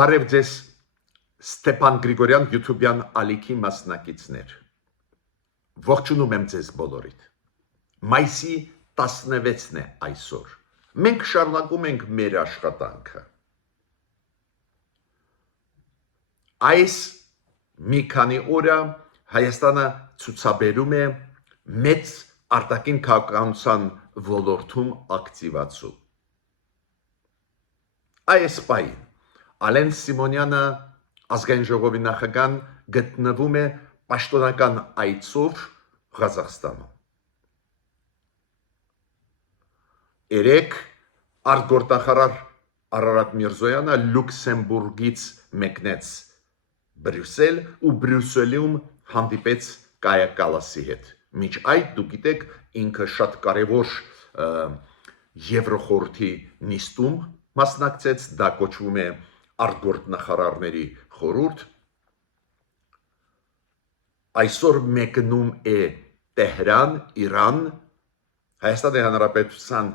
Բարև ձեզ Ստեփան Գրիգորյան YouTube-յան ալիքի մասնակիցներ։ Ողջունում եմ ձեզ բոլորիդ։ Մայիսի 16-ն է այսօր։ Մենք շարունակում ենք մեր աշխատանքը։ Այս մի քանի օրը Հայաստանը ցուցաբերում է մեծ արտաքին քաղաքականության ոլորտում ակտիվացում։ Այս պահին Ալեն Սիմոնյանը ազգային ժողովի նախագահան գտնվում է պաշտոնական այցով Ղազախստանում։ Երեկ արտգործնախարար Արարատ Միրզոյանը Լյուքսեմբուրգից մեկնեց Բրյուսել ու Բրյուսելում հանդիպեց Կայա Կալասի հետ։ Մինչ այդ դուք գիտեք ինքը շատ կարևոր Եվրոխորհրդի նիստում մասնակցեց, դա կոչվում է արտգործնախարարների խորհուրդ։ Այսօր մեկնում է Տեհրան, Իրան, Հայաստանի Հանրապետության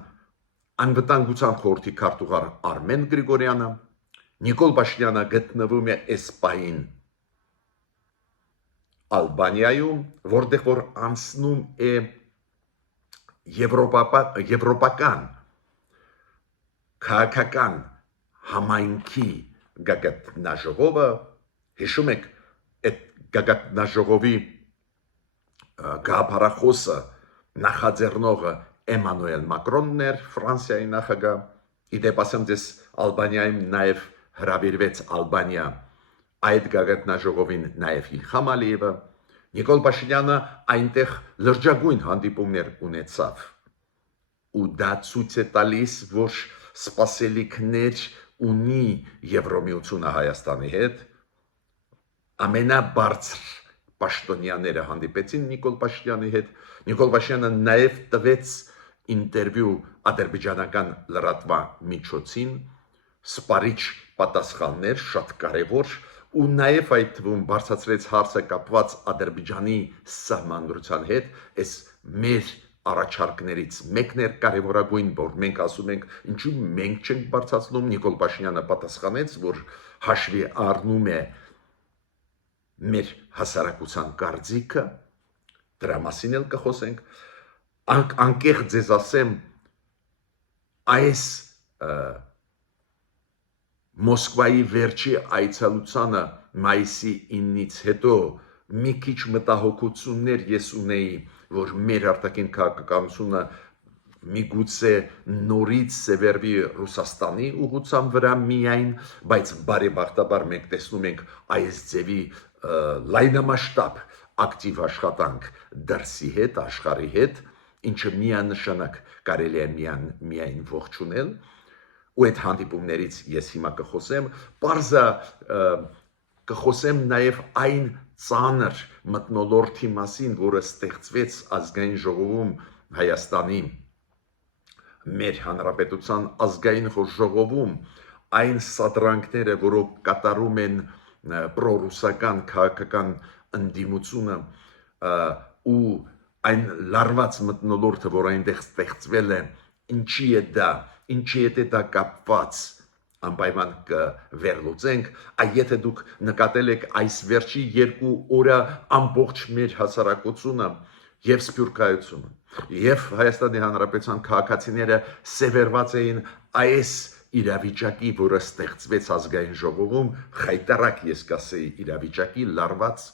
անվտանգության խորհրդի քարտուղար Արմեն Գրիգորյանը, Նիկոլ Փաշինյանը գտնվում է Էսպանիայում, Ալբանիայում, որտեղ որ անցնում է եվրոպական քաղաքական համայնքի գագաթնաժողովը, հիշում եք այդ գագաթնաժողովի գաղափարախոսը նախաձեռնողը Էմանուել Մակրոնն էր, Ֆրանսիայի նախագահ, իդեպ ասեմ ձեզ Ալբանիայում նաև հրավիրվեց Ալբանիա այդ գագաթնաժողովին նաև Իլհամ Ալիևը, Նիկոլ Փաշինյանը այնտեղ լրջագույն հանդիպումներ ունեցավ ու դա ցույց է տալիս, որ սպասելիքներ ունի Եվրոմիությունը Հայաստանի հետ, ամենաբարձր պաշտոնյաները հանդիպեցին Նիկոլ Փաշինյանի հետ, Նիկոլ Փաշինյանը նաև տվեց ինտերվյու ադրբեջանական լրատվական միջոցին, սպառիչ պատասխաններ, շատ կարևոր, ու նաև այդ թվում բարձրացրեց հարցը կապված Ադրբեջանի սահմանադրության հետ, այս մեր առաջարկներից մեկն էր կարևորագույն, որ մենք ասում ենք, ինչու մենք չենք բարձրացնում, Նիկոլ Փաշինյանը պատասխանեց, որ հաշվի առնում է մեր հասարակության կարծիքը, դրա մասին էլ կխոսենք, անկեղծ ձեզ ասեմ, այս Մոսկվայի վերջի այցելությանը մայիսի 9-ից հետո մի քիչ մտահոգություններ ես ունեի, որ մեր արտաքին քաղաքականությունը միգուցե նորից սևեռվի Ռուսաստանի ուղղության վրա միայն, բայց բարեբախտաբար մենք տեսնում ենք այս ձևի լայնամասշտաբ ակտիվ աշխատանք դրսի հետ, աշխարհի հետ, ինչը միանշանակ կարելի է միայն ողջունել, ու այդ հանդիպումներից ես հիմա կխոսեմ, պարզա կխոսեմ նաև այն ծանր մթնոլորտի մասին, որը ստեղծվեց ազգային ժողովում Հայաստանի մեր հանրապետության ազգային ժողովում, այն սադրանքները, որոնք կատարում են պրոռուսական քաղաքական ընդդիմությունը ու այն լարված մթնոլորտը, որ այնտեղ ստեղծվել է, ինչի հետ է դա կապված, անպայման կվերլուծենք, եթե դուք նկատել եք այս վերջի 2 օրը ամբողջ մեր հասարակությունը եւ Սփյուռքայությունը եւ Հայաստանի Հանրապետության քաղաքացիները սևեռված էին այս իրավիճակի, որը ստեղծվեց ազգային ժողովում, խայտարակ ես կասեի իրավիճակի լարված,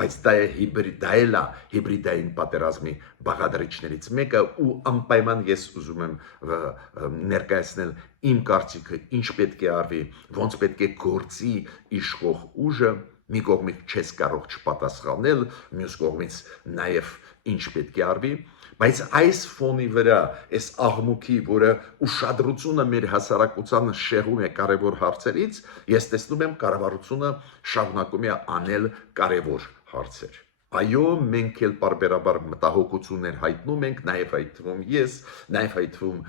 բայց դա է հիբրիդային պատերազմի բաղադրիչներից մեկը ու անպայման ես ուզում եմ ներկայացնել իմ կարծիքը, ինչ պետք է արվի, ոնց պետք է գործի իշխող ուժը, մի կողմից չես կարող չպատասխանել, մյուս կողմից նաև ինչ պետք է արվի, բայց այս ֆոնի վրա, այս աղմուկի, որը ուշադրությունը մեր հասարակության շեղում է կարևոր հարցերից, ես տեսնում եմ կառավարությունը շարունակում է անել կարևոր հարցեր։ Այո, մենք էլ բարբերաբար մտահոգություններ հայտնում ենք, նաև այդ թվում ես, նաև այդ թվում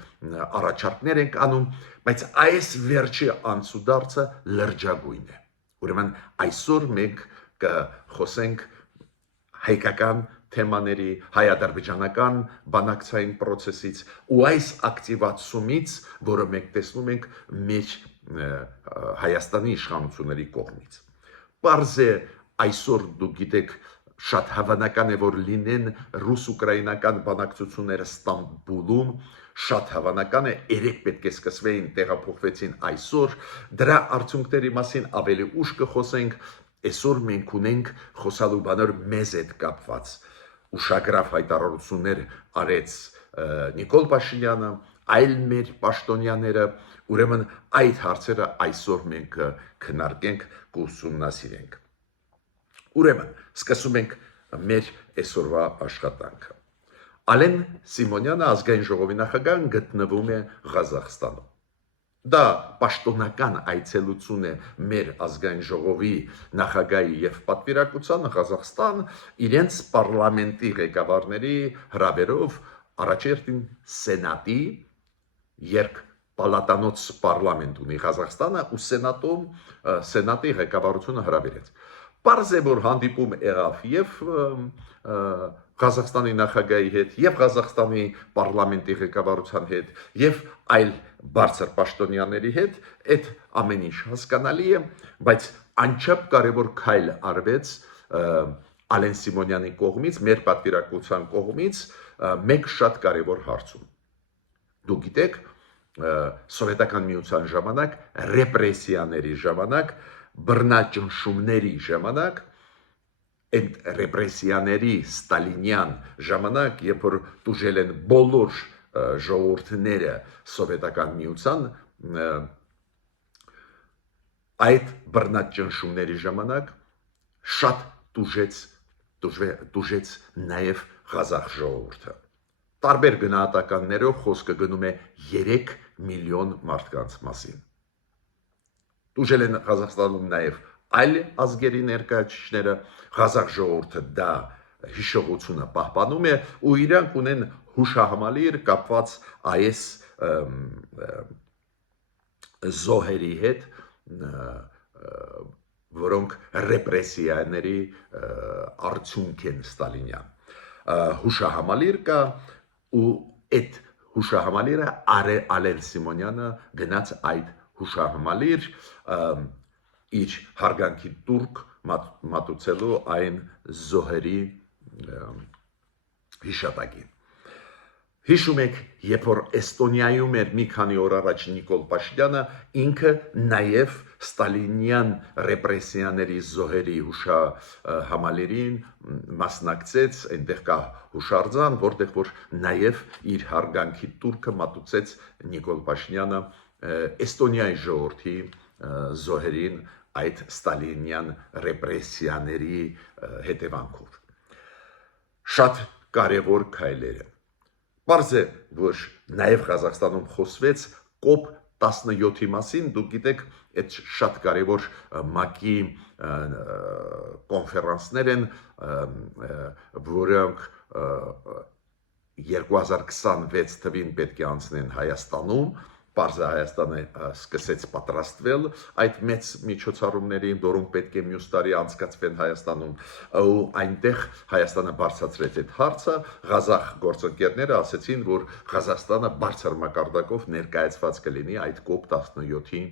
առաջարկներ ենք անում, բայց այս վերջի անցուդարձը լրջագույն է։ Ուրեմն այսօր մենք կխոսենք հայկական թեմաների, հայ-ադրբեջանական բանակցային process-ից ու այս ակտիվացումից, որը մենք տեսնում ենք մեր Հայաստանի իշխանությունների կողմից։ Պարզ է այսօր դուք գիտեք շատ հավանական է որ լինեն ռուս-ուկրաինական բանակցությունները Ստամբուլում, շատ հավանական է երեք պետք է սկսվեին, տեղափոխվեցին այսօր, դրա արդյունքների մասին ավելի ուշ կխոսենք, այսօր մենք ունենք խոսալու բաներ մեզ հետ կապված, ուշագրավ հայտարարություններ արեց Նիկոլ Փաշինյանը, այլ մեր պաշտոնյաները, ուրեմն այդ հարցերը այսօր մենք քննարկենք, կուսումնասիրենք։ Ուրեմն, սկսում ենք մեր այսօրվա աշխատանքը։ Ալեն Սիմոնյանը ազգային ժողովի նախագահն գտնվում է Ղազախստանում։ Դա պաշտոնական այցելություն է մեր ազգային ժողովի նախագահի եւ պատվիրակությանը Ղազախստան իրենց պարլամենտի ղեկավարների հրավերով առաջերտին սենատի երկպալատանոց պարլամենտ ունի Ղազախստանը ու սենատի ղեկավարությունը հրավերեց։ Պարզ է որ հանդիպում եղավ եւ Ղազախստանի նախագահի հետ եւ Ղազախստանի պարլամենտի ղեկավարության հետ եւ այլ բարձր պաշտոնյաների հետ, այդ ամեն ինչ հասկանալի է, բայց անչափ կարևոր քայլ արվեց Ալեն Սիմոնյանի կողմից, մեր պատվիրակության կողմից մեկ շատ կարևոր հարցում։ Դուք գիտեք, սովետական միության ժամանակ, ռեպրեսիաների ժամանակ, բռնաճնշումների ժամանակ, այդ ռեպրեսիաների ստալինյան ժամանակ, երբ որ տուժել են բոլոր ժողովուրդները սովետական միության, այդ բռնաճնշումների ժամանակ շատ տուժեց նաև Ղազախ ժողովուրդը։ Տարբեր գնահատականներով խոսքը գնում է 3 միլիոն մարդկանց մասին։ Տուժել են Ղազախստանում նաև այլ ազգերի ներկայացուցիչները, Ղազախ ժողովուրդը դա հիշողությունը պահպանում է ու իրանք ունեն հուշահամալիր կապված այս զոհերի հետ, որոնք ռեպրեսիաների արդյունք են ստալինյան։ Հուշահամալիր կա ու այդ հուշահամալիրը Ալեն Սիմոնյանը գնաց այդ հուշահամալիր իր հարգանքի տուրք մատուցելու այն զոհերի հիշատակին։ Հիշում եք, երբ որ Էստոնիայում էր մի քանի օր առաջ Նիկոլ Փաշինյանը, ինքը նաև ստալինյան ռեպրեսիաների զոհերի հուշահամալիրին մասնակցեց, այնտեղ կա հուշարձան, որտեղ որ նաև իր հարգանքի տուրքը մատուցեց Նիկոլ Փաշինյանը Էստոնիայի ժողովրդի զոհերին այդ ստալինյան ռեպրեսիաների հետևանքով։ Շատ կարևոր քայլեր են։ Պարզ է, որ նաև Ղազախստանում խոսվեց COP17-ի մասին, դուք գիտեք, այդ շատ կարևոր ՄԱԿ-ի կոնֆերանսներ են, որոնք 2026 թվին պետք է անցնեն Հայաստանում, պարզ է Հայաստանը սկսեց պատրաստվել այդ մեծ միջոցառումներին, որոնք պետք է մյուս տարի անցկացվեն Հայաստանում, ու այնտեղ Հայաստանը բարձրացրեց այդ հարցը, Ղազախ գործընկերները ասեցին, որ Ղազախստանը բարձր մակարդակով ներկայացված կլինի այդ COP17-ի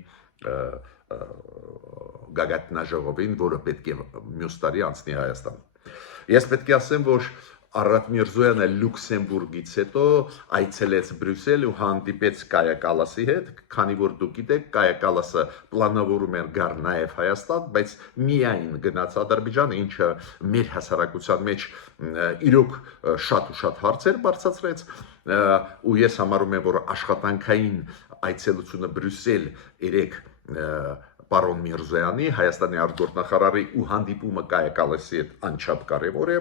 գագաթնաժողովին, որը պետք է մյուս տարի անցնի Հայաստանում։ Ես պետք է ասեմ, որ Արարատ Միրզոյանը Լյուքսեմբուրգից հետո այցելեց Բրյուսել ու հանդիպեց Կայա Կալասի հետ, քանի որ դուք գիտեք, Կայա Կալասը պլանավորում էր գար նաև Հայաստան, բայց միայն գնաց Ադրբեջան, ինչը մեր հասարակության մեջ իրոք շատ ու շատ հարցեր բարձրացրեց, ու ես համարում եմ, որ աշխատանքային այցելությունը Բրյուսել երեք պարոն Միրզոյանի, Հայաստանի արտգործնախարարի ու հանդիպումը Կայա Կալասի հետ անչափ կարևոր է,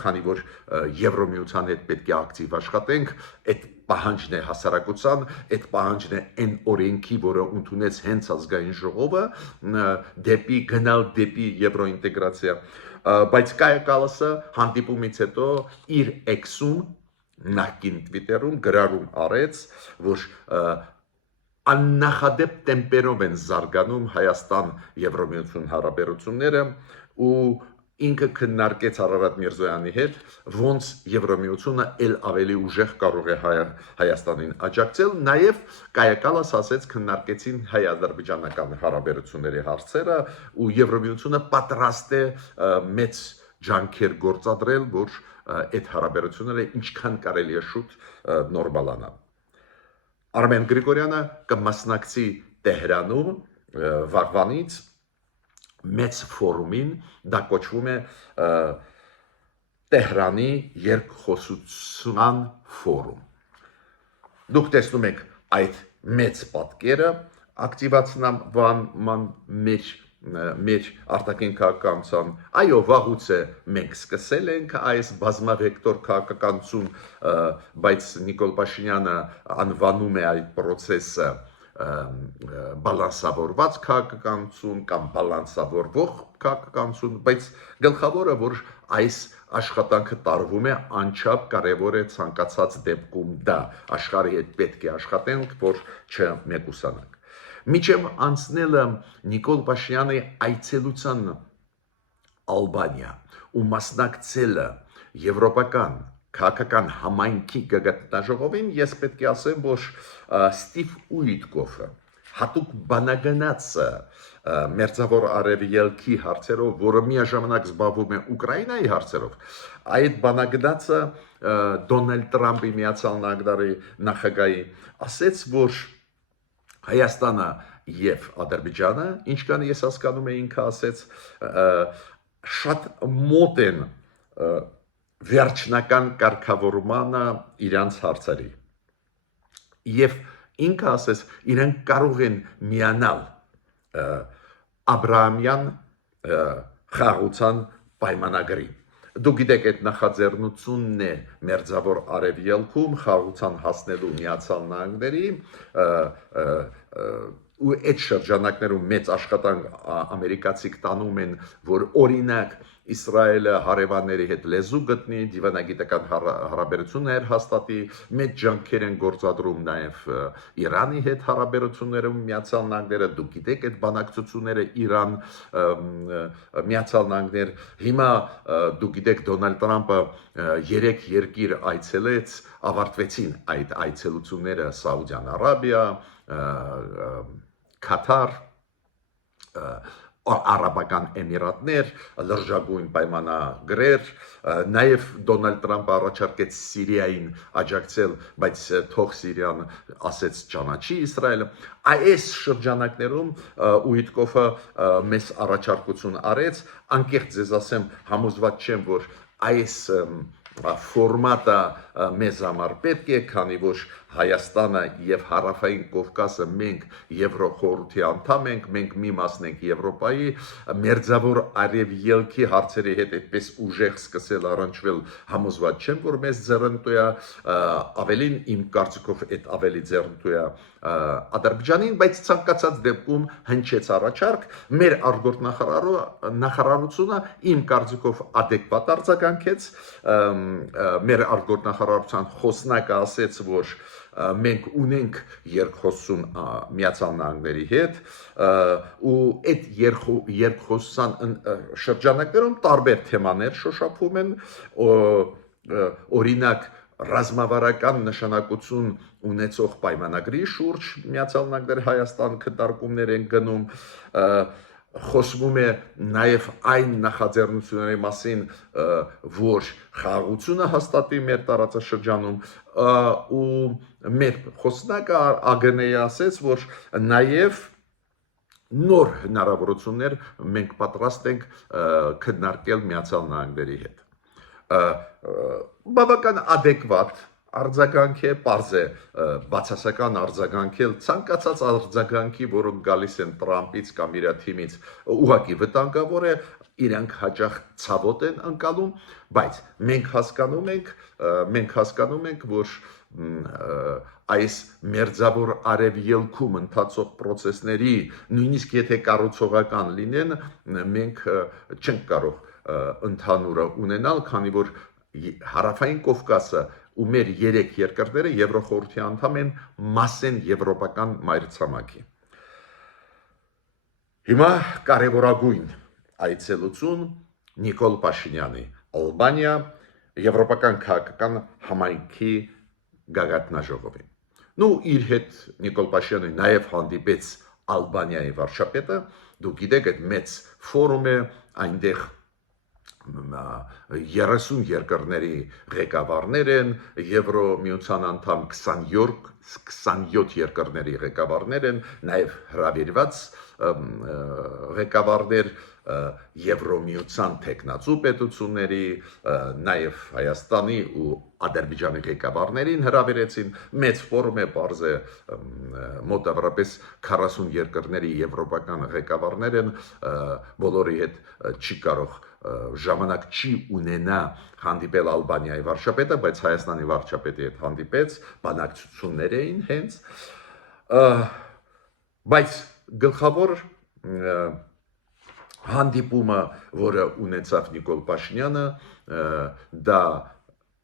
քանի որ Եվրոմիության հետ պետք է ակտիվ աշխատենք, այդ պահանջն է հասարակության, այդ պահանջն է այն օրենքի, որը ընդունեց հենց ազգային ժողովը, դեպի գնալ դեպի եվրոինտեգրացիա, բայց Կայա Կալասը հանդիպումից հետո իր էքսում նախկին Twitter-ում գրառում արեց, որ աննախադեպ տեմպերով են զարգանում Հայաստան Եվրոմիություն հարաբերությունները ու ինքը քննարկեց Արարատ Միրզոյանի հետ, ոնց Եվրամիությունը ել ավելի ուժեղ կարող է Հայաստանին աջակցել, նաև կայակալս ասեց քննարկեցին հայ-ադրբեջանական հարաբերությունների հարցերը ու Եվրամիությունը պատրաստ է մեծ ջանքեր գործադրել, որ այդ հարաբերությունները ինչքան կարելի է շուտ նորմալանան։ Արմեն Գրիգորյանը կմասնակցի Տեհրանում վաղվանից մեծ ֆորումին, դա կոչվում է Տեհրանի երկխոսության ֆորում։ Դուք տեսնում եք այդ մեծ պատկերը ակտիվացման մեր արտաքին քաղաքականության, այո, վաղուց է մենք սկսել ենք այս բազմավեկտոր քաղաքականություն, բայց Նիկոլ Փաշինյանը անվանում է այդ process-ը բալանսավորված քաղաքականություն կամ բալանսավորվող քաղաքականություն, բայց գլխավորը, որ այս աշխատանքը տարվում է, անչափ կարևոր է ցանկացած դեպքում դա աշխարհի հետ պետք է աշխատենք, որ չմեկուսանանք։ Միջև անցնելը Նիկոլ Փաշինյանի այցելության Ալբանիա ու մասնակցելը եվրոպական քաղաքական համայնքի գագաթնաժողովին, ես պետք է ասեմ, որ Ստիվ Ուիտկոֆը հատուկ բանագնացը Մերձավոր Արևելքի հարցերով, որը միաժամանակ զբաղվում է Ուկրաինայի հարցերով, այդ բանագնացը Դոնալդ Տրամփի Միացյալ Նահանգների նախագահի ասեց, որ Հայաստանը եւ Ադրբեջանը, ինչքան ես հասկանում եմ, ինքը ասեց, շատ մոտ են վերջնական կարգավորմանը իրանց հարցերի։ Եվ ինքը ասեց, իրենք կարող են միանալ Աբրահամյան խաղաղության պայմանագրին։ Դուք գիտեք, այդ նախաձեռնությունն է Մերձավոր Արևելքում խաղաղության հասնելու Միացյալ Նահանգների ու այդ շրջանակներում մեծ աշխատանք ամերիկացիք տանում են, որ օրինակ Իսրայելը հարևանների հետ լեզու գտնի, դիվանագիտական հարաբերություններ հաստատի, մեծ ջանքեր են գործադրում նաև Իրանի հետ հարաբերություններում Միացյալ Նահանգները, դուք գիտեք այդ բանակցությունները Իրան, Միացյալ Նահանգներ, հիմա դուք գիտեք Դոնալդ Տրամփը 3 երկիր այցելեց, ավարտվեցին այդ այցելությունները Սաուդյան Արաբիա, Կատար, Արաբական Էմիրատներ, լրջագույն պայմանագրեր, նաև Դոնալդ Տրամփը առաջարկեց Սիրիային աջակցել, բայց թող Սիրիան ասեց ճանաչի Իսրայելը։ Այս շրջանակներում Ուիտկոֆը մեզ առաջարկություն արեց, անկեղծ ձեզ ասեմ, համոզված չեմ, որ այս ֆորմատը մեզ համար պետք է, քանի որ Հայաստանը եւ Հարավային Կովկասը մենք Եվրոխորհրդի անդամ ենք, մենք մի մասն ենք Եվրոպայի, Մերձավոր Արևելքի հարցերի հետ այդպես ուժեղ սկսել առնչվել համոզված չեմ, որ մեզ ձեռնտու է, ավելին իմ կարծիքով այդ ավելի ձեռնտու է Ադրբեջանին, բայց ցանկացած դեպքում հնչեց առաջարկ, մեր արտգործ նախարարությունը իմ կարծիքով adekvat արձագանքեց, մեր արտգործ նախարարության խոսնակը ասեց, որ մենք ունենք երկխոսություն Միացյալ Նահանգների հետ ու այդ երկխոսության շրջանակներում տարբեր թեմաներ շոշափում են, օրինակ ռազմավարական նշանակություն ունեցող պայմանագրի շուրջ Միացյալ Նահանգներ Հայաստան քննարկումներ են գնում, խոսվում է նաև այն նախաձեռնությունների մասին, որ խաղաղությունը հաստատի մեր տարածաշրջանում ու մեր խոսնակը ԱԳՆ-ի ասեց, որ նաև նոր հնարավորություններ մենք պատրաստ ենք քննարկել Միացյալ Նահանգների հետ։ Բավական adekvat արձագանք է, պարզ է բացասական արձագանքել ցանկացած արձագանքի, որոնք գալիս են Տրամփից կամ իր թիմից, ուղղակի վտանգավոր է, իրենք հաճախ ցավոտ են անցալում, բայց մենք հասկանում ենք, որ այս մերձավոր արևելքում ընթացող process-ների, նույնիսկ եթե կառուցողական լինեն, մենք չենք կարող ընդհանուրը ունենալ, քանի որ Հարավային Կովկասը ու մեր 3 երկրները Եվրոխորհրդի անդամ են, մաս են եվրոպական մայրցամաքի։ Հիմա կարևորագույն այցելություն Նիկոլ Փաշինյանի Ալբանիա Եվրոպական քաղաքական համայնքի գագաթնաժողովին։ Նու իր հետ Նիկոլ Փաշինյանը նաև հանդիպեց Ալբանիայի վարչապետը, դուք գիտեք այդ մեծ ֆորում է, այնտեղ 30 երկրների ղեկավարներ են, Եվրոմիության անդամ 27 երկրների ղեկավարներ են, նաև հրավիրված ղեկավարներ Եվրոմիության տեխնացու պետությունների, նաև Հայաստանի ու Ադրբեջանի ղեկավարներին հրավիրեցին, մեծ ֆորում է, պարզ է, մոտավորապես 40 երկրների եվրոպական ղեկավարներ են, բոլորի հետ չի կարող ժամանակ չի ունենա հանդիպել Ալբանիայի վարչապետը, բայց Հայաստանի վարչապետի հետ հանդիպեց, բանակցություններ էին հենց, բայց գլխավոր հանդիպումը, որը ունեցավ Նիկոլ Փաշինյանը, դա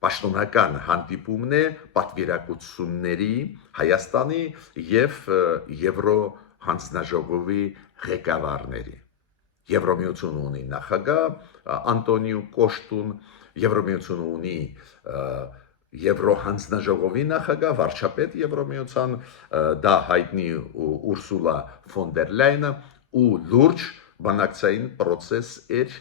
պաշտոնական հանդիպումն է պատվիրակությունների Հայաստանի եւ Եվրո հանձնաժողովի ղեկավարների։ Եվրոմիությունը ունի նախագահ Անտոնիո Կոշտուն, Եվրոմիությունը ունի Եվրո հանձնաժողովի նախագահ, վարչապետ Եվրոմիության, դա հայտնի Ուրսուլա ֆոն դեր Լայնը, ու լուրջ բանակցային process էր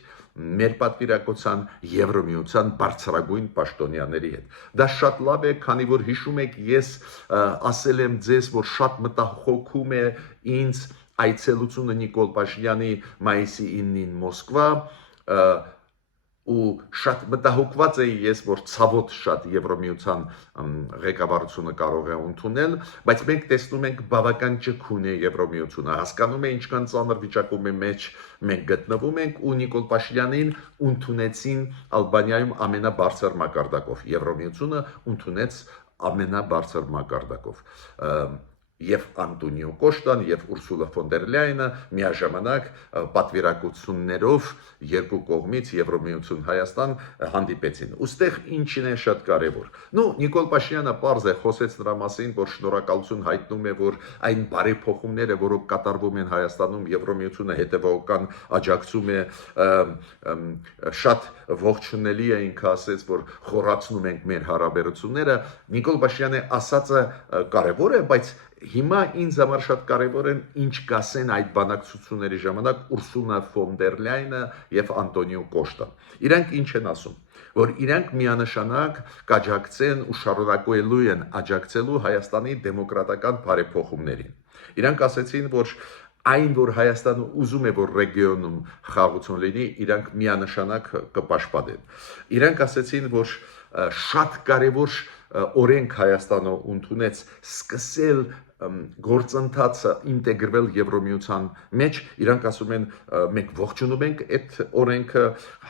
մեր պատվիրակության Եվրոմիության բարձրագույն պաշտոնյաների հետ։ Դա շատ լավ է, քանի որ հիշում եք, ես ասել եմ ձեզ, որ շատ մտահոգում է ինձ այցելությունը Նիկոլ Փաշինյանի մայիսի 9-ին Մոսկվա, ու շատ մտահոգված էի ես, որ ցավոտ շատ Եվրոմիության ղեկավարությունը կարող է ընդունել, բայց մենք տեսնում ենք բավական ճկուն է Եվրոմիությունը, հասկանում է ինչքան ծանր վիճակում է մեջ մենք գտնվում ենք, ու Նիկոլ Փաշինյանին ընդունեցին Ալբանիայում ամենաբարձր մակարդակով, Եվրոմիությունը ընդունեց ամենաբարձր մակարդակով, եւ Անտոնիո Կոշտան եւ Ուրսուլա ֆոն դեր Լայնը միաժամանակ պատվիրակություններով երկու կողմից Եվրոմիություն Հայաստան հանդիպեցին։ Ոստեղ ինչն է շատ կարևոր։ Նու Նիկոլ Փաշինյանը պարզ է խոսեց նրա մասին, որ շնորհակալություն հայտնում է, որ այն բարեփոխումները, որոնք կատարվում են Հայաստանում, Եվրոմիությունը հետևողական աջակցում է, շատ ողջունելի է, ինքը ասեց, որ խորացնում ենք մեր հարաբերությունները։ Նիկոլ Փաշինյանը ասածը կարևոր է, բայց հիմա ինձ համար շատ կարևոր են ինչ կասեն այդ բանակցությունների ժամանակ Ուրսուլա ֆոն դեր Լայնը եւ Անտոնիո Կոշտան։ Իրանք ինչ են ասում, որ իրանք միանշանակ կաջակցեն ու շարունակելու են աջակցելու Հայաստանի դեմոկրատական բարեփոխումներին։ Իրանք ասեցին, որ այն, որ Հայաստանը ուզում է, որ ռեգիոնում խաղաղություն լինի, իրանք միանշանակ կպաշտպանեն։ Իրանք ասեցին, որ շատ կարևոր օրենք Հայաստանը ընդունեց սկսել գործընթացը ինտեգրվել Եվրոմիության մեջ, իրանք ասում են մենք ողջունում ենք այդ օրենքը,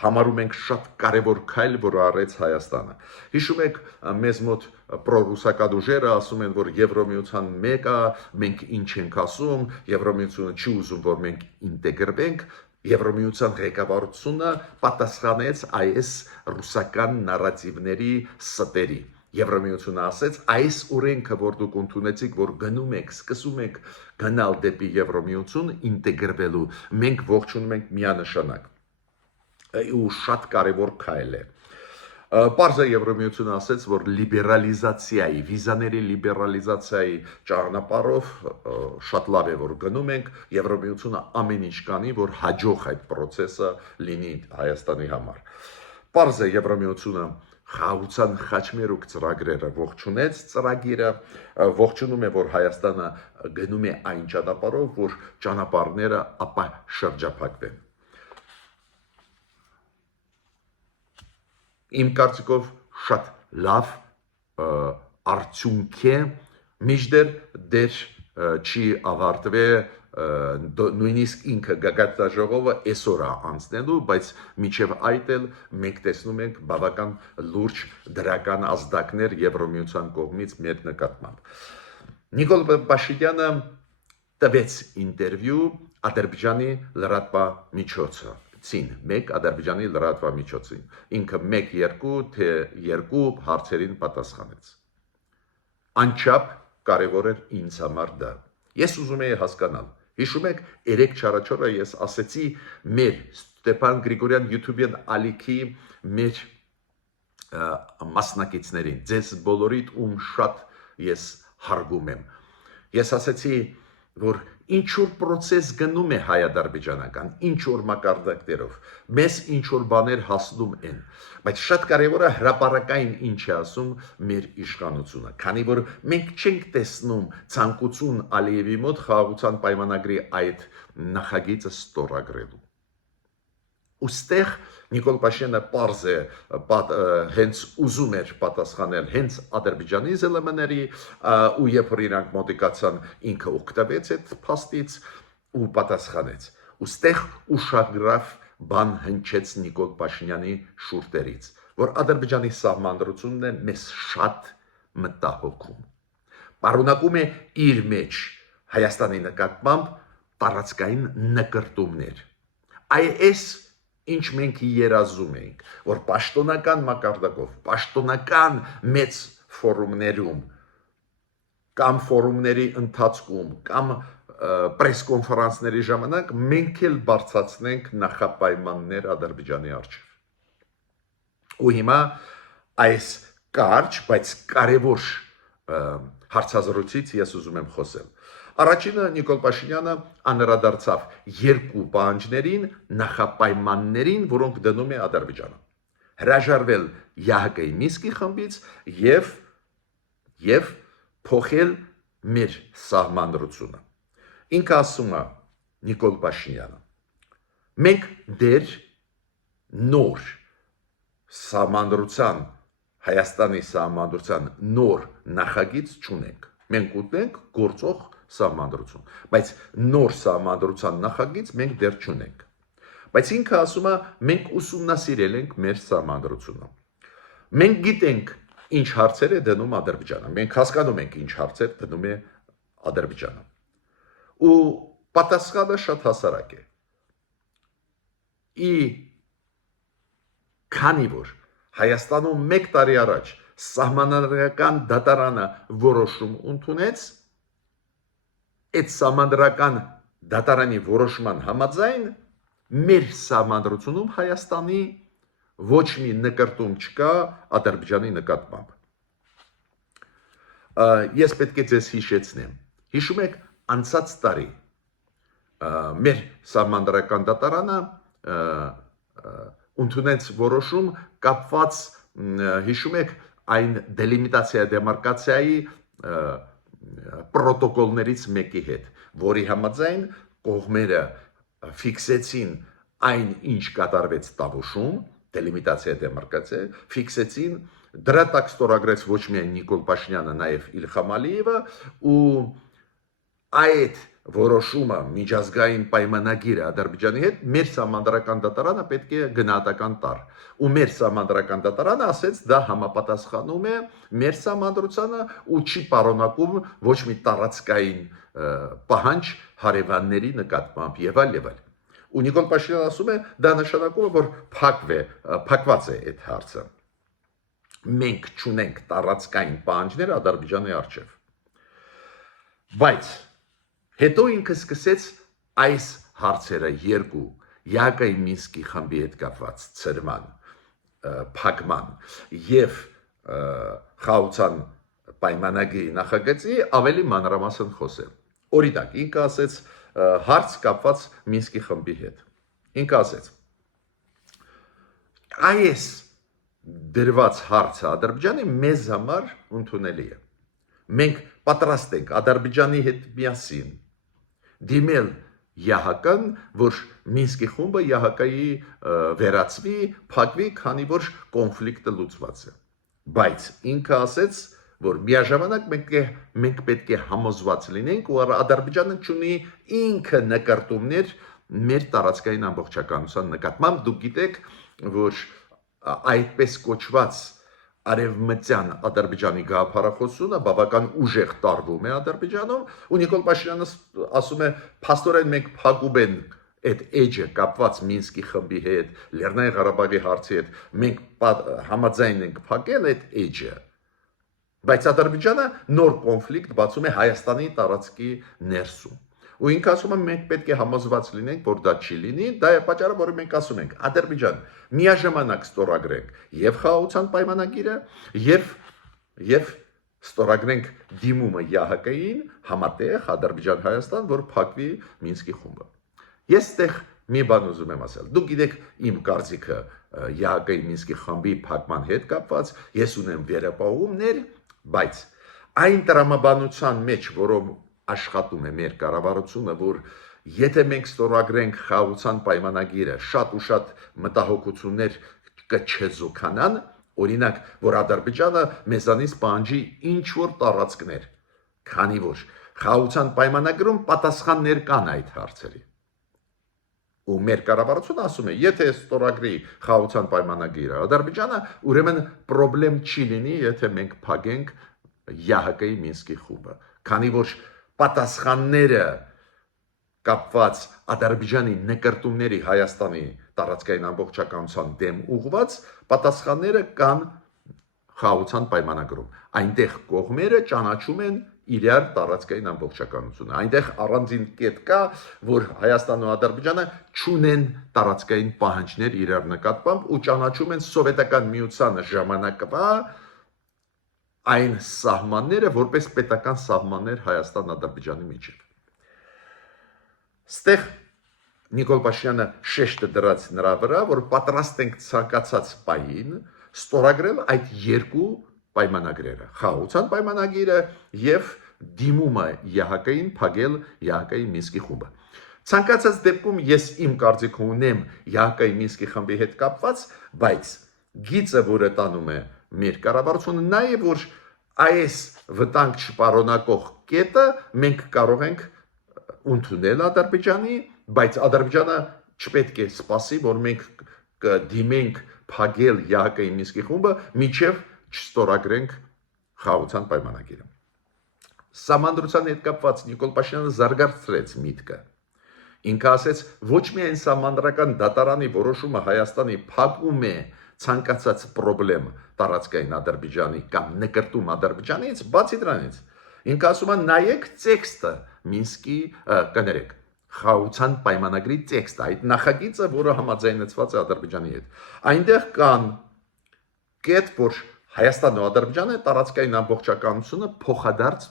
համարում ենք շատ կարևոր քայլ, որ արեց Հայաստանը։ Հիշում եք, մեզ մոտ պրոռուսական ուժերը ասում են, որ Եվրոմիության մեկը մենք ինչ ենք ասում, Եվրոմիությունը չի ուզում, որ մենք ինտեգրվենք, Եվրոմիության ղեկավարությունը պատասխանեց այս ռուսական նարատիվների ստերի։ Եվրոմիությունը ասեց, այս օրենքը, որ դուք ընդունեցիք, որ գնում եք, սկսում եք գնալ դեպի Եվրոմիություն, ինտեգրվելու, մենք ողջունում ենք միանշանակ։ Ու շատ կարևոր քայլ է։ Պարզը Եվրոմիությունը ասեց, որ լիբերալիզացիայի, վիզաների լիբերալիզացիայի ճանապարհով շատ լավ է, որ գնում ենք, Եվրոմիությունը ամեն ինչ կանի, որ հաջող այդ process-ը լինի Հայաստանի համար։ Պարզը Եվրոմիությունը խաղաղության խաչմերուկ ծրագրերը ողջունեց ծրագիրը, ողջունում է, որ Հայաստանը գնում է այն ճանապարհով, որ ճանապարհները ապա շրջափակվեն։ Իմ կարծիքով շատ լավ արդյունք է, մինչդեռ դեռ չի ավարտվել, նույնիսկ ինքը գագաթնաժողովը այսօր է անցնելու, բայց մինչև այդ էլ մենք տեսնում ենք բավական լուրջ դրական ազդակներ Եվրոմիության կողմից մեր նկատմամբ։ Նիկոլ Փաշինյանը տվեց ինտերվյու Ադրբեջանի լրատվամիջոցը։ Մեկ Ադրբեջանի լրատվամիջոցին։ Ինքը 1-2 թե 2 հարցերին պատասխանեց։ Անչափ կարևոր էր ինձ համար դա։ Ես ուզում եի հասկանալ, Հիշում եք 3-4 օրը ես ասեցի մեր Ստեփան Գրիգորյան YouTube-յան ալիքի մեր մասնակիցներին, ձեզ բոլորիդ ում շատ ես հարգում եմ։ Ես ասեցի, որ ինչ որ process գնում է հայ-ադրբեջանական, ինչ որ մակարդակներով, մեզ ինչ որ բաներ հասնում են, բայց շատ կարևորը հրապարակային ինչ է ասում մեր իշխանությունը, քանի որ մենք չենք տեսնում ցանկություն Ալիևի մոտ խաղաղության պայմանագրի այդ նախագիծը ստորագրելու։ Ոստեղ Նիկոլ Փաշինյանը պարզ է հենց ուզում էր պատասխանել հենց Ադրբեջանի ԶԼՄ-ների ու երբ որ իրանք մոտիկացան ինքը օգտվեց այդ փաստից ու պատասխանեց։ Ոստեղ ուշագրավ բան հնչեց Նիկոլ Փաշինյանի շուրթերից, որ Ադրբեջանի սահմանադրությունն է մեզ շատ մտահոգում։ Պարունակում է իր մեջ Հայաստանի նկատմամբ տարածքային նկրտումներ։ Այս ինչ մենք երազում ենք, որ պաշտոնական մակարդակով, պաշտոնական մեծ ֆորումներում կամ ֆորումների ընթացքում կամ պրես-կոնֆերանսների ժամանակ մենք էլ բարձրացնենք նախապայմաններ Ադրբեջանի առջև։ Ու հիմա այս կարճ, բայց կարևոր հարցազրույցից ես ուզում եմ խոսել։ Առաջինը Նիկոլ Փաշինյանը անդրադարձավ երկու պահանջներին, նախապայմաններին, որոնք դնում է Ադրբեջանը։ Հրաժարվել ԵԱՀԿ-ի Մինսկի խմբից եւ փոխել մեր սահմանադրությունը։ Ինքը ասում է Նիկոլ Փաշինյանը. մենք դեր նոր սահմանադրության Հայաստանի սահմանադրության նոր նախագիծ չունենք։ Մենք ունենք գործող սահմանադրություն, բայց նոր սահմանադրության նախագիծ մենք դեռ չունենք։ Բայց ինքը ասում է, մենք ուսումնասիրել ենք մեր սահմանադրությունը։ Մենք գիտենք ինչ հարցեր է դնում Ադրբեջանը։ Մենք հասկանում ենք ինչ հարցեր դնում է Ադրբեջանը։ Ու պատասխանը շատ հասարակ է։ Քանի որ Հայաստանում 1 տարի առաջ սահմանադրական դատարանը որոշում ընդունեց, այդ սահմանադրական դատարանի որոշման համաձայն մեր սահմանադրությունում Հայաստանի ոչ մի նկրտում չկա Ադրբեջանի նկատմամբ։ Ես պետք է ձեզ հիշեցնեմ։ Հիշում եք անցած տարի մեր սահմանադրական դատարանը ընդունեց որոշում կապված, հիշում եք, այն դելիմիտացիա դեմարկացիայի պրոտոկոլներից մեկի հետ, որի համաձայն կողմերը ֆիքսեցին այն, ինչ կատարվեց Տավուշում, դելիմիտացիա դեմարկացիա, ֆիքսեցին, դրա տակ ստորագրեց ոչ միայն Նիկոլ Փաշինյանը, նաև Իլհամ Ալիևը, ու այդ որոշումը միջազգային պայմանագիրը Ադրբեջանի հետ մեր սահմանադրական դատարանը պետք է գնահատական տար։ Ու մեր սահմանադրական դատարանը ասեց դա համապատասխանում է մեր սահմանադրությանը ու չի պարունակում ոչ մի տարածքային պահանջ հարևանների նկատմամբ եւ այլ։ Ու Նիկոլ Փաշինյանը ասում է դա նշանակում է որ փակված է այդ հարցը։ Մենք չունենք տարածքային պահանջներ Ադրբեջանի առջև։ Բայց հետո ինքը սկսեց այս հարցերը երկու ԵԱՀԿ-ի Մինսկի խմբի հետ կապված ծրման, փակման եւ խաղաղության պայմանագրի նախագծի ավելի մանրամասն խոսել։ Օրինակ, ինքը ասեց հարց կապված Մինսկի խմբի հետ։ Ինքը ասեց. այս դրված հարցը Ադրբեջանի մեզ համար ընդունելի է։ Մենք պատրաստ ենք Ադրբեջանի հետ միասին դիմել ԵԱՀԿ-ն, որ Մինսկի խումբը ԵԱՀԿ-ի վերածվի, փակվի, քանի որ կոնֆլիկտը լուծված է։ Բայց ինքը ասեց, որ միաժամանակ մենք պետք է համոզված լինենք, որ Ադրբեջանը ունի ինքը նկարտումներ մեր տարածքային ամբողջականության նկատմամբ։ Դուք գիտեք, որ այդպես կոչված արևմտյան Ադրբեջանի գաղափարախոսությունը բավական ուժեղ տարվում է Ադրբեջանում, ու Նիկոլ Փաշինյանը ասում է, փաստորեն մենք փակում ենք այդ էջը կապված Մինսկի խմբի հետ, Լեռնային Ղարաբաղի հարցի հետ, մենք համաձայն ենք փակել այդ էջը, բայց Ադրբեջանը նոր կոնֆլիկտ բացում է Հայաստանի տարածքի ներսում։ Ու ինքը ասում է մենք պետք է համոզված լինենք, որ դա չի լինի, դա է պատճառը, որը մենք ասում ենք, Ադրբեջան միաժամանակ ստորագրենք եւ խաղաղության պայմանագիրը եւ ստորագրենք դիմումը ԵԱՀԿ-ին համատեղ Ադրբեջան-Հայաստան, որ փակվի Մինսկի խումբը։ Ես այդտեղ մի բան ուզում եմ ասել։ Դուք գիտեք իմ կարծիքը ԵԱՀԿ-ի Մինսկի խմբի փակման հետ կապված, ես ունեմ վերապահումներ, բայց այն տրամաբանության մեջ, որով աշխատում է մեր կառավարությունը, որ եթե մենք ստորագրենք խաղաղության պայմանագիրը, շատ ու շատ մտահոգություններ կչեզոքանան, օրինակ, որ Ադրբեջանը մեզանից պահանջի ինչ որ տարածքներ, քանի որ խաղաղության պայմանագրում պատասխաններ կան այդ հարցերի։ Ու մեր կառավարությունը ասում է, եթե ստորագրի խաղաղության պայմանագիրը Ադրբեջանը, ուրեմն խնդրեմ չի լինի, եթե մենք փակենք ԵԱՀԿ-ի Մինսկի խումբը, քանի որ պատասխանները կապված Ադրբեջանի նկարտումների Հայաստանի տարածքային ամբողջականության դեմ ուղված պատասխանները կան խաղաղության պայմանագրում։ Այնտեղ կողմերը ճանաչում են իրար տարածքային ամբողջականությունը։ Այնտեղ առանձին կետ կա, որ Հայաստանն ու Ադրբեջանը չունեն տարածքային պահանջներ իրար նկատմամբ ու ճանաչում են սովետական միությանը ժամանակվա այն սահմանները որպես պետական սահմաններ Հայաստան-Ադրբեջանի միջև։ Ստեղ Նիկոլ Փաշինյանը շեշտը դրած նրա վրա, որ պատրաստ ենք ցանկացած պահին ստորագրել այդ երկու պայմանագրերը, խաղաղության պայմանագիրը եւ դիմումը ԵԱՀԿ-ին փակել ԵԱՀԿ-ի Մինսկի խումբը։ Ցանկացած դեպքում ես իմ կարծիքը ունեմ ԵԱՀԿ-ի Մինսկի խմբի հետ կապված, բայց գիծը, որը տանում է մեր կառավարությունը, նաեւ որ այս վտանգ չպարունակող կետը մենք կարող ենք ընդունել Ադրբեջանի, բայց Ադրբեջանը չպետք է սպասի, որ մենք կդիմենք փակել ԵԱՀԿ-ի Մինսկի խումբը, միջև չստորագրենք խաղաղության պայմանագիրը։ Սահմանադրության հետ կապված Նիկոլ Փաշինյանը զարգացրեց միտքը։ Ինքը ասեց, ոչ միայն սահմանադրական դատարանի որոշումը Հայաստանի փակում է ցանկացած խնդրեմ տարածքային Ադրբեջանի կամ նկարտում Ադրբեջանից, բացի դրանից, ինքը ասում է նայեք տեքստը Մինսկի կներեք խաղաղության պայմանագրի տեքստը, այդ նախագիծը, որը համաձայնեցված է Ադրբեջանի հետ։ Այնտեղ կան կետ, որ Հայաստանն ու Ադրբեջանը տարածքային ամբողջականությունը փոխադարձ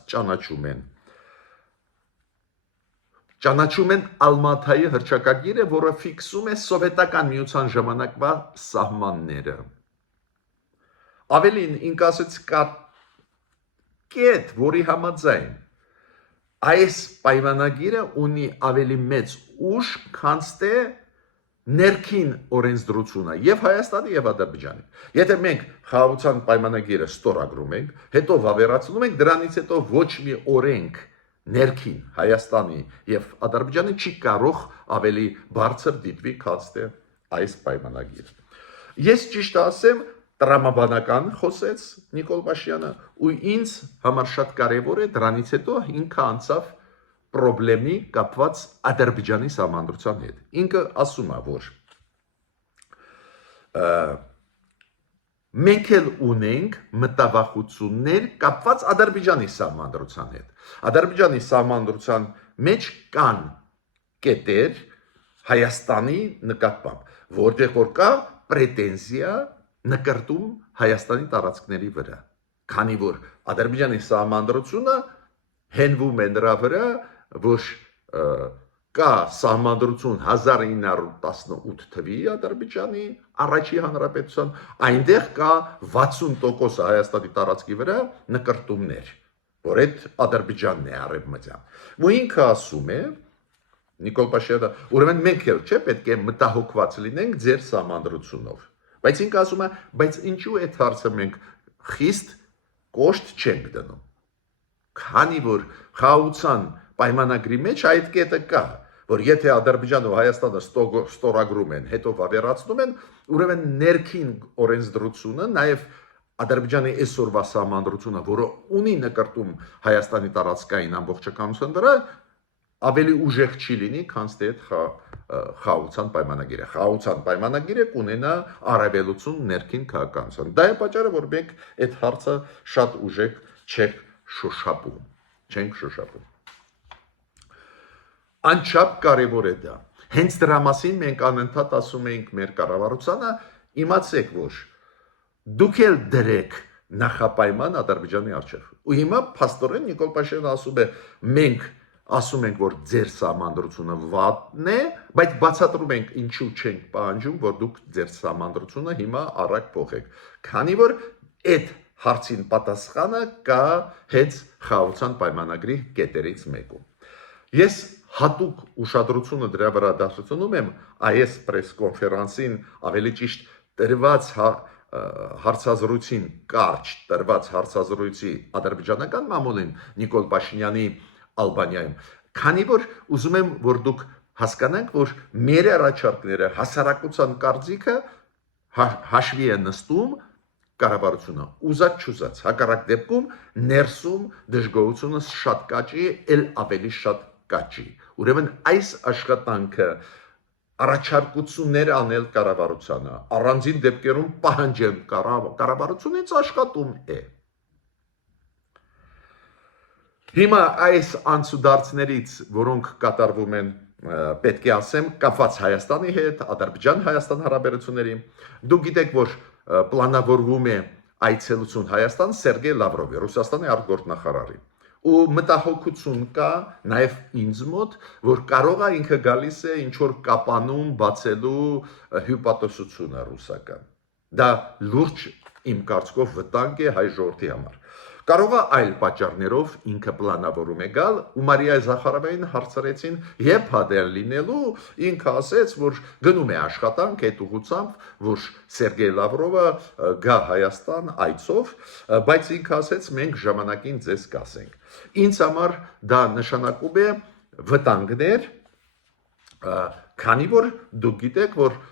ճանաչում են Ալմաթայի հռչակագիրը, որը ֆիքսում է սովետական միության ժամանակվա սահմանները։ Ավելին, ինքը ասեց, կա կետ, որի համաձայն այս պայմանագիրը ունի ավելի մեծ ուժ, քան թե ներքին օրենսդրությունը եւ Հայաստանի եւ Ադրբեջանի։ Եթե մենք խաղաղության պայմանագիրը ստորագրում ենք, հետո վավերացնում ենք, դրանից հետո ոչ մի օրենք ներքին Հայաստանի եւ Ադրբեջանի չի կարող ավելի բարձր դիտվի, քան թե այս պայմանագիրը։ Ես ճիշտ ասեմ, տրամաբանական խոսեց Նիկոլ Փաշինյանը, ու ինձ համար շատ կարևոր է դրանից հետո ինքը անցավ խնդրի կապված Ադրբեջանի սահմանադրության հետ։ Ինքը ասում է, որ մենք էլ ունենք մտավախություններ կապված Ադրբեջանի սահմանադրության հետ։ Ադրբեջանի սահմանադրության մեջ կան կետեր Հայաստանի նկատմամբ, որտեղ որ կա պրետենզիա նկարտում Հայաստանի տարածքների վրա, քանի որ Ադրբեջանի սահմանադրությունը հենվում է նրա վրա, որ կա սահմանադրություն 1918 թվի Ադրբեջանի առաջի հանրապետության, այնտեղ կա 60% Հայաստանի տարածքի վրա նկարտումներ, որ այդ Ադրբեջանն է արևմտյան։ Ու ինքը ասում է, Նիկոլ Փաշինյանը, ուրեմն մենք էլ չէ պետք է մտահոգված լինենք ձեր սահմանադրությունով։ Բայց ինքը ասում է, բայց ինչու այդ հարցը մենք խիստ կոշտ չենք դնում։ Քանի որ խաղաղության պայմանագրի մեջ այդ կետը կա, որ եթե Ադրբեջանը ու Հայաստանը ստորագրում են, հետո վավերացնում են, ուրեմն ներքին օրենսդրությունը, նաև Ադրբեջանի այսօրվա սահմանադրությունը, որը ունի նկարտում Հայաստանի տարածքային ամբողջականության վրա, ավելի ուժեղ չի լինի, քան թե խաղաղության պայմանագիրը։ Խաղաղության պայմանագիրը կունենա առավելություն ներքին քաղաքականության։ Դա է պատճառը, որ մենք այդ հարցը շատ ուժեղ չենք շոշափում։ Անչափ կարևոր է դա։ Հենց դրա մասին մենք անընդհատ ասում ենք մեր կառավարությանը, իմացեք, որ դուք էլ դրեք նախապայման Ադրբեջանի առջև։ Ու հիմա փաստորեն Նիկոլ Փաշինյանը ասում է, մենք ասում ենք, որ ձեր սահմանադրությունը վատն է, բայց բացատրում ենք ինչու չենք պահանջում, որ դուք ձեր սահմանադրությունը հիմա առակ փոխեք։ Քանի որ այդ հարցին պատասխանը կա հենց խաղաղության պայմանագրի կետերից մեկում։ Ես հատուկ ուշադրությունը դրա վրա դասությունում եմ այս պրես-կոնֆերանսին, ավելի ճիշտ տրված հարցազրույցին կարճ տրված հարցազրույցի ադրբեջանական մամուլին Նիկոլ Փաշինյանի Ալբանիայում, քանի որ ուզում եմ, որ դուք հասկանաք, որ մեր առաջարկները հասարակության կարծիքը հաշվի է նստում կառավարությունը, ուզած չուզած, հակառակ դեպքում ներսում դժգոհությունը շատ կաճի, ել ավելի շատ կաճի։ Ուրեմն այս աշխատանքը առաջարկություններ անել կառավարությանը, առանձին դեպքերում պահանջել կառավարությունից աշխատում է։ Հիմա այս անցուդարձներից, որոնք կատարվում են, պետք է ասեմ, կապված Հայաստանի հետ, Ադրբեջան-Հայաստան հարաբերությունների, դուք գիտեք, որ պլանավորվում է այցելություն Հայաստան Սերգեյ Լավրովի, Ռուսաստանի արտգործնախարարի։ Ու մտահոգություն կա նաև ինձ մոտ, որ կարող է ինքը գալիս է ինչ որ կապանում բացելու հյուպատոսությունը ռուսական։ Դա լուրջ իմ կարծիքով վտանգ է հայ ժողովրդի համար։ Կարող է այլ պատճառներով ինքը պլանավորում է գալ, ու Մարիա Զախարովային հարցրեցին, երբ հադեր լինելու, ինքը ասեց, որ գնում է աշխատանք այդ ուղղությամբ, որ Սերգեյ Լավրովը գա Հայաստան այցով, բայց ինքը ասեց, մենք ժամանակին ձեզ կասենք։ Ինձ համար դա նշանակում է վտանգներ, քանի որ դուք գիտեք, որ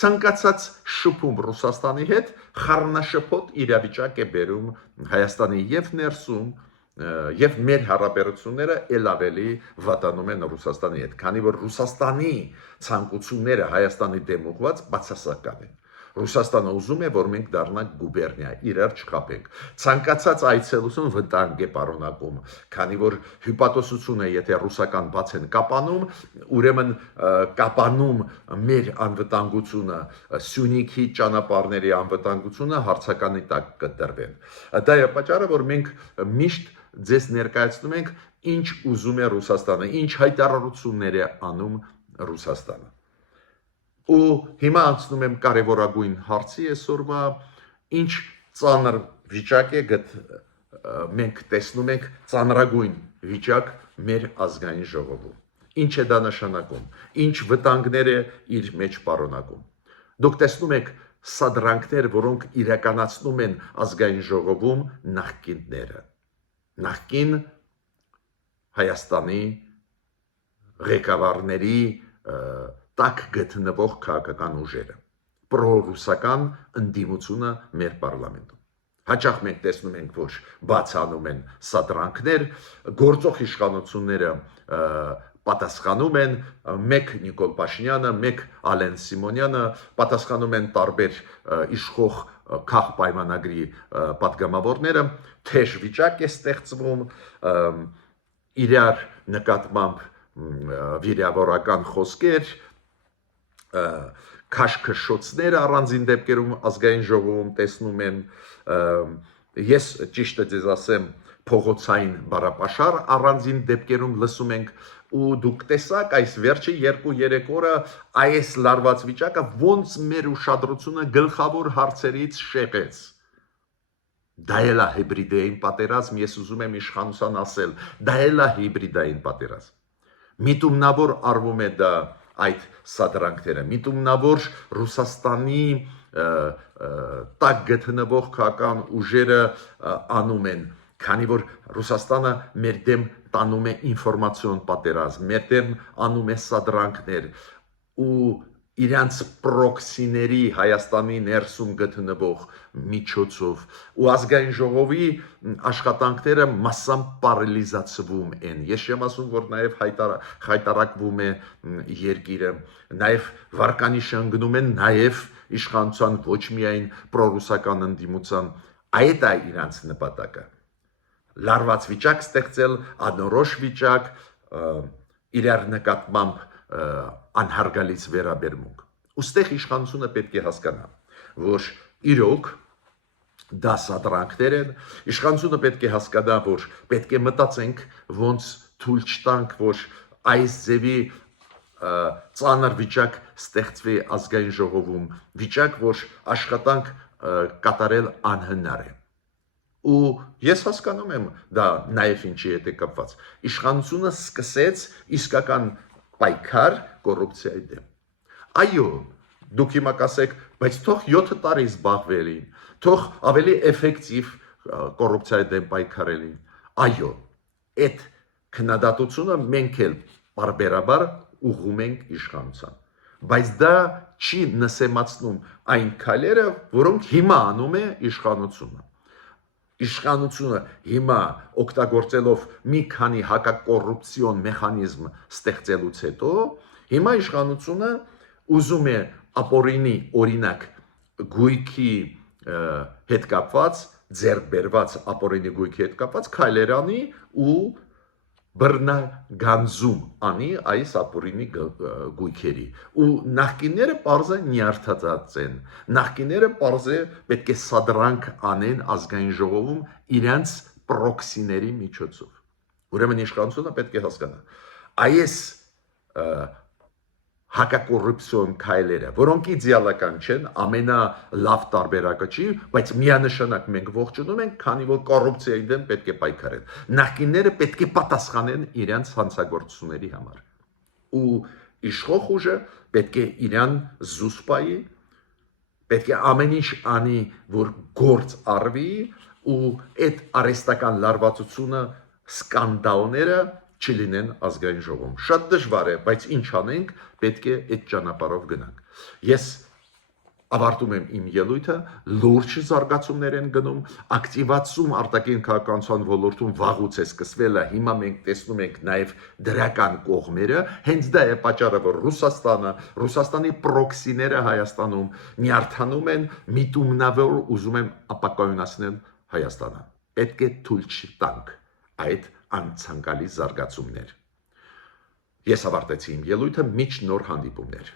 ցանկացած շփում Ռուսաստանի հետ խառնաշփոթ իրավիճակ է բերում Հայաստանի եւ ներսում եւ մեր հարաբերությունները ել ավելի վատանում են Ռուսաստանի հետ, քանի որ Ռուսաստանի ցանկությունները Հայաստանի դեմ ուղղված բացասական են։ Ռուսաստանը ուզում է, որ մենք դառնանք գուբերնիա, իրար չխաբենք։ Ցանկացած այցելություն վտանգ է պարունակում, քանի որ հյուպատոսությունը, եթե ռուսական բաց են կապանում, ուրեմն կապանում մեր անվտանգությունը, Սյունիքի ճանապարհների անվտանգությունը հարցականի տակ կդրվեն։ Դա է պատճառը, որ մենք միշտ ձեզ ներկայացնում ենք, ինչ ուզում է Ռուսաստանը, ինչ հայտարարություններ է անում Ռուսաստանը։ Ու հիմա անցնում եմ կարևորագույն հարցի այսօրվա, ինչ ծանր վիճակ է մենք տեսնում ենք ծանրագույն վիճակ մեր ազգային ժողովում։ Ինչ է դա նշանակում, ինչ վտանգներ է իր մեջ պարունակում։ Դուք տեսնում եք սադրանքներ, որոնք իրականացնում են ազգային ժողովում նախկինները, նախկին Հայաստանի ղեկավարների տակ գտնվող քաղաքական ուժերը, պրոռուսական ընդդիմությունը մեր պարլամենտում։ Հաճախ մենք տեսնում ենք, որ բացանում են սադրանքներ, գործող իշխանությունները պատասխանում են, մեկ Նիկոլ Փաշինյանը, մեկ Ալեն Սիմոնյանը պատասխանում են տարբեր իշխող քաղաքապայմանագրի պատգամավորները, թեժ վիճակ է ստեղծվում, իրար նկատմամբ վիրավորական խոսքեր, քաշքշոցներ առանձին դեպքերում ազգային ժողովում տեսնում են, ես ճիշտը ձեզ ասեմ, փողոցային բառապաշար առանձին դեպքերում լսում ենք, ու դուք տեսաք այս վերջի 2-3 օրը այս լարված վիճակը ոնց մեր ուշադրությունը գլխավոր հարցերից շեղեց։ Դա էլ է հիբրիդային պատերազմ, ես ուզում եմ իշխանության ասել, դա էլ է հիբրիդային պատերազմ։ Միտումնավոր արվում է դա այդ սադրանքները, միտումնավոր Ռուսաստանի տակ գտնվող քաղաքական ուժերը անում են, քանի որ Ռուսաստանը մեր դեմ տանում է ինֆորմացիոն պատերազմ, մեր դեմ անում է սադրանքներ ու իրանց պրոքսիների Հայաստանի ներսում գտնվող միջոցով ու ազգային ժողովի աշխատանքները massամբ պարալիզացվում են։ Ես չեմ ասում, որ նաև հայտարարվում է երկիրը, նաև վարկանիշ ընկնում են նաև իշխանության ոչ միայն պրոռուսական ընդդիմության, այդ է իրանց նպատակը։ Լարված վիճակ ստեղծել, անորոշ վիճակ, իրար նկատմամբ անհարգալից վերաբերմունք։ Ոստեղ իշխանությունը պետք է հասկանա, որ իրոք դա սադրանքներ են, իշխանությունը պետք է հասկանա, որ պետք է մտածենք, ոնց թույլ չտանք, որ այս ձևի ծանր վիճակ ստեղծվի ազգային ժողովում, վիճակ, որ աշխատանք կատարել անհնար է։ Ու ես հասկանում եմ դա նաև ինչի հետ է կապված։ Իշխանությունը սկսեց իսկական պայքար կոռուպցիայի դեմ։ Այո, դուք հիմա կասեք, բայց թող 7 տարի զբաղվելին, թող ավելի էֆեկտիվ կոռուպցիայի դեմ պայքարելին։ Այո, այդ քննադատությունը մենք էլ բարբերաբար ուղղում ենք իշխանության։ Բայց դա չի նսեմացնում այն քայլերը, որոնք հիմա անում է իշխանությունը։ Իշխանությունը հիմա օգտագործելով մի քանի հակակոռուպցիոն մեխանիզմ ստեղծելուց հետո, հիմա իշխանությունը ուզում է ապօրինի օրինակ գույքի հետ կապված, ձեռք բերված ապօրինի գույքի հետ կապված քայլեր անի ու բռնագանձում անի այս ապօրինի գույքերի ու նախկինները պարզ է նյարդացած են, նախկինները պարզ է պետք է սադրանք անեն ազգային ժողովում իրենց պրոքսիների միջոցով։ Ուրեմն իշխանությունը պետք է հասկանա այս հակակոռուպցիոն քայլերը, որոնք իդեալական չեն, ամենալավ տարբերակը չի, բայց միանշանակ մենք ողջունում ենք, քանի որ կոռուպցիայի դեմ պետք է պայքարել։ Նախկինները պետք է պատասխանեն իրենց հանցագործությունների համար։ Ու իշխող ուժը պետք է իրան զուսպայի, պետք է ամեն ինչ անի, որ գործ արվի ու այդ արհեստական լարվածությունը, սկանդալները չլինեն ազգային ժողովում։ Շատ դժվար է, բայց ինչ անենք, պետք է այդ ճանապարհով գնանք։ Ես ավարտում եմ իմ ելույթը, լուրջ զարգացումներ են գնում, ակտիվացում արտաքին քաղաքականության ոլորտում վաղուց է սկսվել, հիմա մենք տեսնում ենք նաև դրական կողմերը, հենց դա է պատճառը, որ Ռուսաստանի պրոքսիները Հայաստանում նյարդանում են, միտումնավոր ուզում են ապակայունացնել Հայաստանը։ Պետք է թույլ չտանք այդ անցանկալի զարգացումներ։ Ես ավարտեցի իմ ելույթը, մինչ նոր հանդիպումներ։